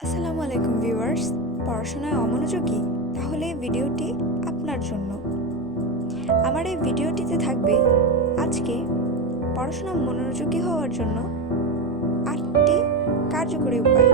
আসসালামু আলাইকুম ভিউয়ার্স, পড়াশোনায় অমনোযোগী? তাহলে ভিডিওটি আপনার জন্য। আমার এই ভিডিওটিতে থাকবে আজকে পড়াশোনা মনোযোগী হওয়ার জন্য আটটি কার্যকরী উপায়।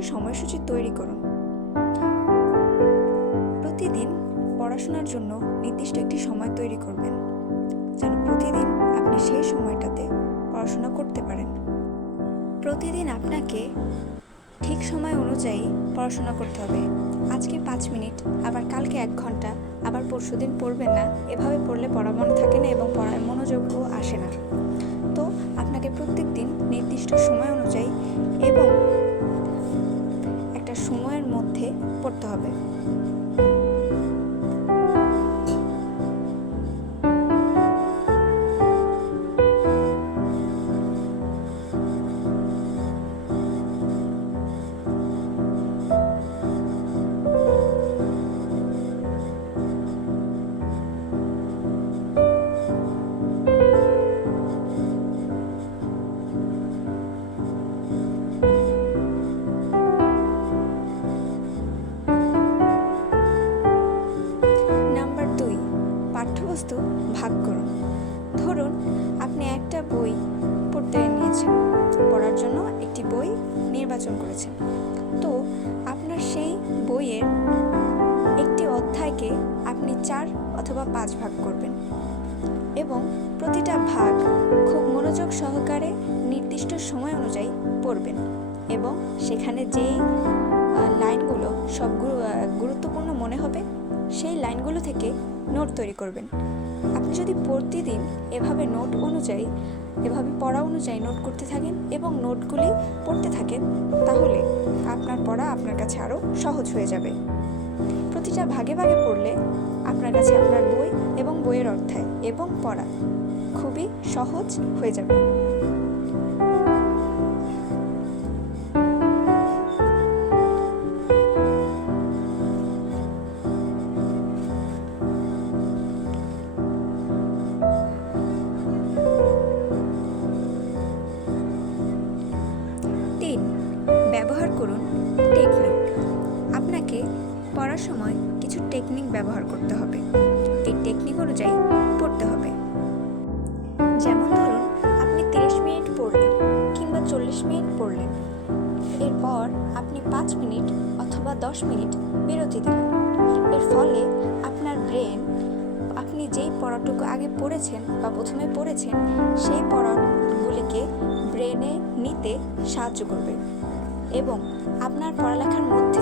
নির্দিষ্ট সময়সূচি তৈরি করুন। প্রতিদিন পড়াশোনার জন্য নির্দিষ্ট একটি সময় তৈরি করবেন, যেন প্রতিদিন আপনি সেই সময়টাতে পড়াশোনা করতে পারেন। প্রতিদিন আপনাকে ঠিক সময় অনুযায়ী পড়াশোনা করতে হবে। আজকে পাঁচ মিনিট, আবার কালকে এক ঘণ্টা, আবার পরশুদিন পড়বেন না। এভাবে পড়লে পড়া মনে থাকে না এবং পড়ায় মনোযোগও আসে না। তো আপনাকে প্রত্যেক দিন নির্দিষ্ট সময় অনুযায়ী এবং একটা মধ্যে পড়তে হবে। একটা বই পড়তে নিয়েছেন পড়ার জন্য একটি বই নির্বাচন করেছেন তো আপনার সেই বইয়ের একটি অধ্যায়কে আপনি চার অথবা পাঁচ ভাগ করবেন এবং প্রতিটা ভাগ খুব মনোযোগ সহকারে নির্দিষ্ট সময় অনুযায়ী পড়বেন এবং সেখানে যেই লাইনগুলো সব গুরুত্বপূর্ণ মনে হবে, সেই লাইনগুলো থেকে নোট তৈরি করবেন। আপনি যদি প্রতিদিন এভাবে নোট অনুযায়ী, এভাবে পড়া অনুযায়ী নোট করতে থাকেন এবং নোটগুলি পড়তে থাকেন, তাহলে আপনার পড়া আপনার কাছে আরও সহজ হয়ে যাবে। প্রতিটা ভাগে ভাগে পড়লে আপনার কাছে আপনার বই এবং বইয়ের অর্থায় এবং পড়া খুবই সহজ হয়ে যাবে। ব্যবহার করতে হবে। এই টেকনিক অনুযায়ী পড়তে হবে। যেমন ধরুন, আপনি তিরিশ মিনিট পড়লেন কিংবা চল্লিশ মিনিট পড়লেন। এরপর আপনি পাঁচ মিনিট অথবা দশ মিনিট বিরতি দিলেন। এর ফলে আপনার ব্রেন, আপনি যেই পড়াটুকু আগে পড়েছেন বা প্রথমে পড়েছেন, সেই পড়াগুলিকে ব্রেনে নিতে সাহায্য করবে। এবং আপনার পড়ালেখার মধ্যে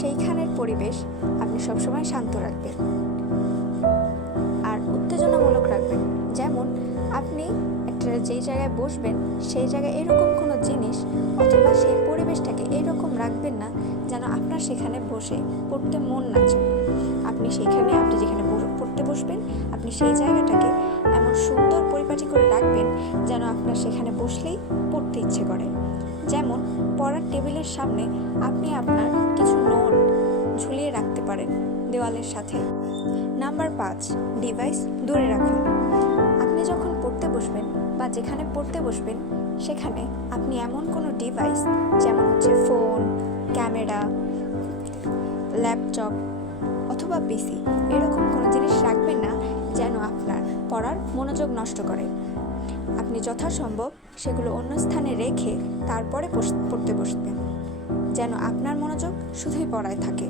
সেইখানের পরিবেশ আপনি সবসময় শান্ত রাখবেন। আর উত্তেজনামূলক রাখবেন। যেমন আপনি একটা যেই জায়গায় বসবেন, সেই জায়গায় এরকম কোনো জিনিস অথবা সেই পরিবেশটাকে এরকম রাখবেন না যেন আপনার সেখানে বসে পড়তে মন না চায়। আপনি সেইখানে আপনি যেখানে পড়তে বসবেন, আপনি সেই জায়গাটাকে এমন সুন্দর পরিপাটি করে রাখবেন যেন আপনার সেখানে বসলেই পড়তে ইচ্ছে করে। যেমন পড়ার টেবিলের সামনে আপনি আপনার কিছু নোট ঝুলিয়ে রাখতে পারেন দেওয়ালের সাথে। নাম্বার পাঁচ, ডিভাইস দূরে রাখুন। আপনি যখন পড়তে বসবেন বা যেখানে পড়তে বসবেন, সেখানে আপনি এমন কোনো ডিভাইস যেমন হচ্ছে ফোন, ক্যামেরা, ল্যাপটপ অথবা পিসি, এরকম কোনো জিনিস রাখবেন না যেন আপনার পড়ার মনোযোগ নষ্ট করে। আপনি যথাসম্ভব সেগুলো অন্য স্থানে রেখে তারপরে পড়তে বসবেন, যেন আপনার মনোযোগ শুধুই পড়ায় থাকে।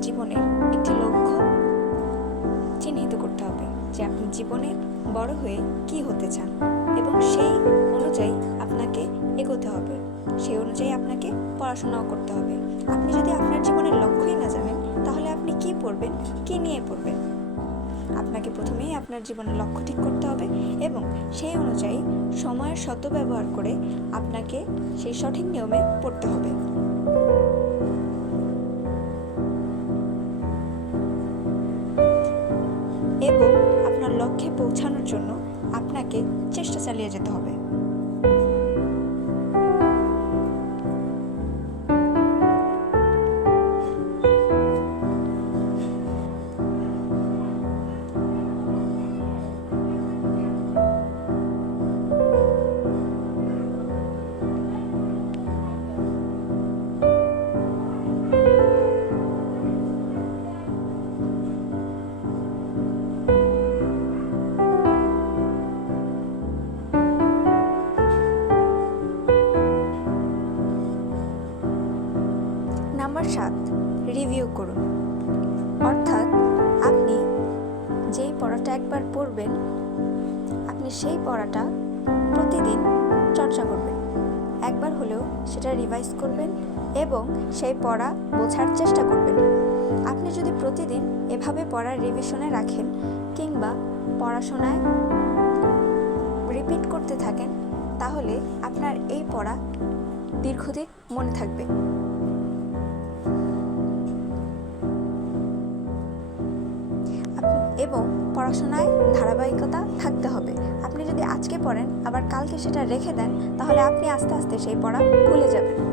জীবনের একটি লক্ষ্য চিহ্নিত করতে হবে যে আপনি জীবনে বড় হয়ে কি হতে চান এবং সেই অনুযায়ী আপনাকে এগোতে হবে। সেই অনুযায়ী আপনাকে পড়াশোনাও করতে হবে। আপনি যদি আপনার জীবনের লক্ষ্যই না জানেন, তাহলে আপনি কি পড়বেন, কি নিয়ে পড়বেন? আপনাকে প্রথমেই আপনার জীবনের লক্ষ্য ঠিক করতে হবে এবং সেই অনুযায়ী সময়ের সদ্ব্যবহার করে আপনাকে সেই সঠিক নিয়মে পড়তে হবে। পৌঁছানোর জন্য আপনাকে চেষ্টা চালিয়ে যেতে হবে। পড়াটা একবার পড়বেন। আপনি সেই পড়াটা প্রতিদিন চর্চা করবেন। একবার হলেও সেটা রিভাইজ করবেন এবং সেই পড়া বোঝার চেষ্টা করবেন। আপনি যদি প্রতিদিন এভাবে পড়ার রিভিশনে রাখেন কিংবা পড়াশোনায় রিপিট করতে থাকেন, তাহলে আপনার এই পড়া দীর্ঘদিন মনে থাকবে। এবং পড়াশোনায় ধারাবাহিকতা থাকতে হবে। আপনি যদি আজকে পড়েন, আবার কালকে সেটা রেখে দেন, তাহলে আপনি আস্তে আস্তে সেই পড়া ভুলে যাবেন।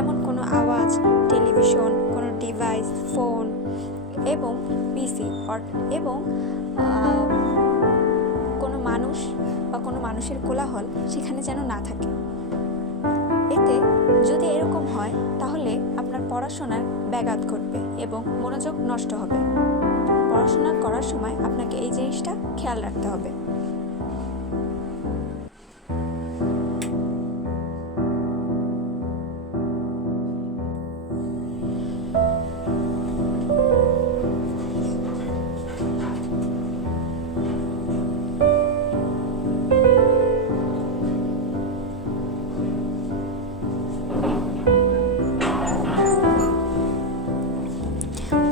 যেমন কোনো আওয়াজ, টেলিভিশন, কোনো ডিভাইস, ফোন এবং পিসি এবং কোনো মানুষ বা কোনো মানুষের কোলাহল সেখানে যেন না থাকে। এতে যদি এরকম হয়, তাহলে আপনার পড়াশোনার ব্যাঘাত ঘটবে এবং মনোযোগ নষ্ট হবে। পড়াশোনা করার সময় আপনাকে এই জিনিসটা খেয়াল রাখতে হবে।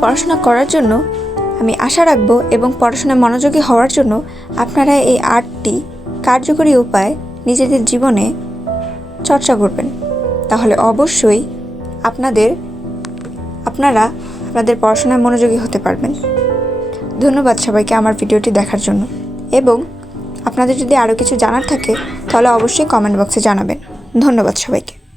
পড়াশোনা করার জন্য, আমি আশা রাখব এবং পড়াশোনায় মনোযোগী হওয়ার জন্য আপনারা এই আর্টটি কার্যকরী উপায় নিজেদের জীবনে চর্চা করবেন। তাহলে অবশ্যই আপনাদের, আপনারা আপনাদের পড়াশোনায় মনোযোগী হতে পারবেন। ধন্যবাদ সবাইকে আমার ভিডিওটি দেখার জন্য। এবং আপনাদের যদি আরও কিছু জানার থাকে, তাহলে অবশ্যই কমেন্ট বক্সে জানাবেন। ধন্যবাদ সবাইকে।